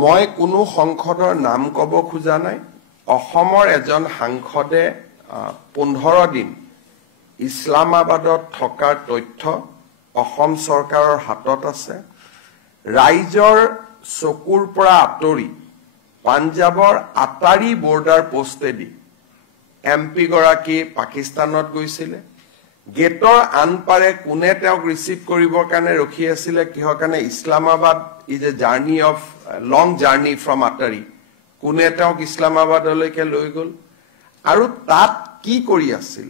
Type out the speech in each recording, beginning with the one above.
মই কোনো সংসদৰ নাম কব খোজা নাই অসমৰ এজন সাংসদে 15 দিন ইছলামাবাদত থকাৰ তথ্য অসম চৰকাৰৰ হাতত আছে ৰাইজৰ চকুৰ পৰা আতৰি পাঞ্জাবৰ আটাৰী বৰ্ডাৰ পোষ্টেদি এমপি গৰাকী পাকিস্তানত গৈছিল গেটৰ আনপাৰে কোনে তেওঁক ৰিসিভ কৰিবৰ কাৰণে ৰখি আছিল কিহৰ কাৰণে Islamabad is a journey of long journey from Attari কোনে তেওঁক ইছলামাবাদলৈকে লৈ গল আৰু তাত কি কৰি আছিল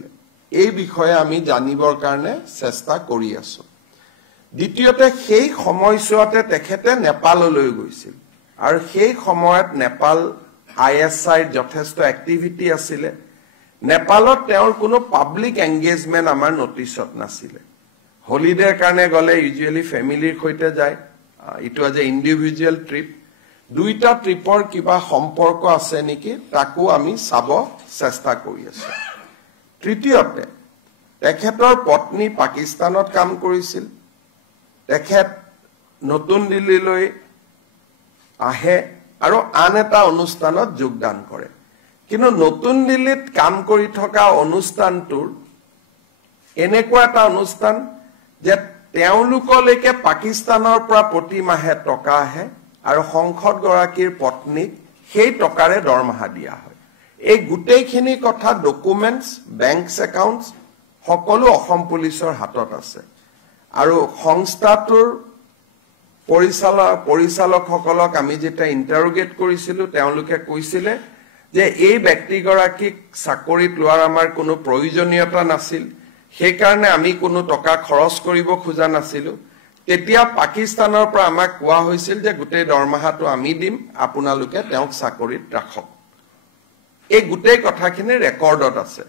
এই বিষয়ে আমি জানিবৰ কাৰণে চেষ্টা কৰি আছো দ্বিতীয়তে সেই সময়ছোৱাতে তেখেতে নেপাললৈ গৈছিল আৰু সেই সময়ত নেপাল আইএসআইৰ যথেষ্ট এক্টিভিটি আছিল নেপালত তেওঁৰ কোনো পাব্লিক এংগেজমেন্ট আমাৰ নটিছত নাছিল হলিডেৰ কাৰণে গলে ইউজুৱেলি ফ্যামিলিৰ সৈতে যায় ইট ওয়াজ এ ইন্ডিভিজুৱেল ট্ৰিপ দুইটা ট্ৰিপৰ কিবা সম্পৰ্ক আছে নেকি তাকো আমি চাব চেষ্টা কৰি আছো তৃতীয়তে তেখেতৰ পত্নী পাকিস্তানত কাম কৰিছিল তেখেত নতুন দিল্লীলৈ আহে আৰু আন এটা অনুষ্ঠানত যোগদান কৰে কিন্তু নতুন দিল্লীত কাম কৰি থকা অনুষ্ঠানটোৰ এনেকুৱা এটা অনুষ্ঠান যে তেওঁলোকলৈকে পাকিস্তানৰ পৰা প্ৰতি মাহে টকা আহে আৰু সংসদ গৰাকীৰ পত্নীক সেই টকাৰে দৰমহা দিয়া হয় এই গোটেইখিনি কথা ডকুমেন্টস বেংকস একাউন্টস সকলো অসম পুলিচৰ হাতত আছে আৰু সংস্থাটোৰ পৰিচালকসকলক আমি যেটা ইন্টাৰোগেট কৰিছিলো তেওঁলোকে কৈছিলে যে এই ব্যক্তিগৰাকীক চাকৰিত লোৱাৰ আমাৰ কোনো প্ৰয়োজনীয়তা নাছিল সেই কাৰণে আমি কোনো টকা খৰচ কৰিব খোজা নাছিলো তেতিয়া পাকিস্তানৰ পৰা আমাক কোৱা হৈছিল যে গোটেই দৰমহাটো আমি দিম আপোনালোকে তেওঁক চাকৰিত ৰাখক এই গোটেই কথাখিনি ৰেকৰ্ডত আছে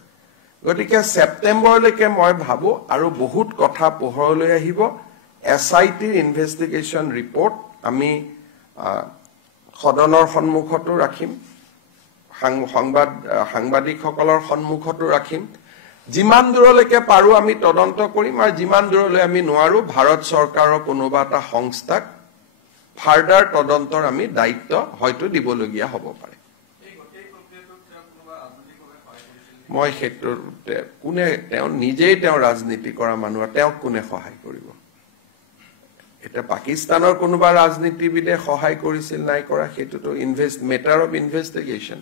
গতিকে সেপ্টেম্বৰলৈকে মই ভাবো আৰু বহুত কথা পোহৰলৈ আহিব এসআইটিৰ ইনভেষ্টিগেশ্যন ৰিপৰ্ট আমি সদনৰ সন্মুখতো ৰাখিম সাংবাদিকসকলৰ সন্মুখতো ৰাখিম যিমান দূৰলৈকে পাৰো আমি তদন্ত কৰিম আৰু যিমান দূৰলৈ আমি নোৱাৰো ভাৰত চৰকাৰৰ কোনোবা এটা সংস্থাক ফাৰ্ডাৰ তদন্তৰ আমি দায়িত্ব হয়তো দিবলগীয়া হ'ব পাৰে মই ক্ষেত্ৰতে কোনে তেওঁ নিজেই তেওঁ ৰাজনীতি কৰা মানুহ তেওঁক কোনে সহায় কৰিব এটা পাকিস্তানৰ কোনোবা ৰাজনীতিবিদে সহায় কৰিছিল নাই কৰা সেইটোতো মেটাৰ অফ ইনভেষ্টিগেশ্যন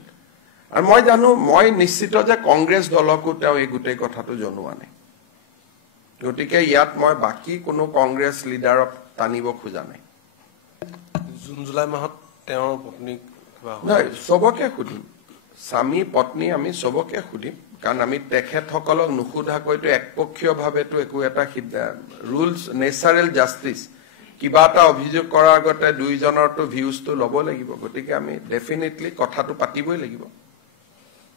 আৰু মই জানো মই নিশ্চিত যে কংগ্ৰেছ দলকো তেওঁ এই গোটেই কথাটো জনোৱা নাই গতিকে ইয়াত মই বাকি কোনো কংগ্ৰেছ লিডাৰক টানিব খোজা নাই জুন জুলাই মাহত তেওঁৰ পত্নীক নাই সবকে খুদিম স্বামী পত্নী আমি সবকে খুদিম কাৰণ আমি তেখেতসকলক নুখুধাকৈতো একপক্ষীয়ভাৱেতো একো এটা ৰুলছ নেচাৰেল জাষ্টিছ কিবা এটা অভিযোগ কৰাৰ আগতে দুইজনৰতো ভিউজটো ল'ব লাগিব গতিকে আমি ডেফিনেটলি কথাটো পাতিবই লাগিব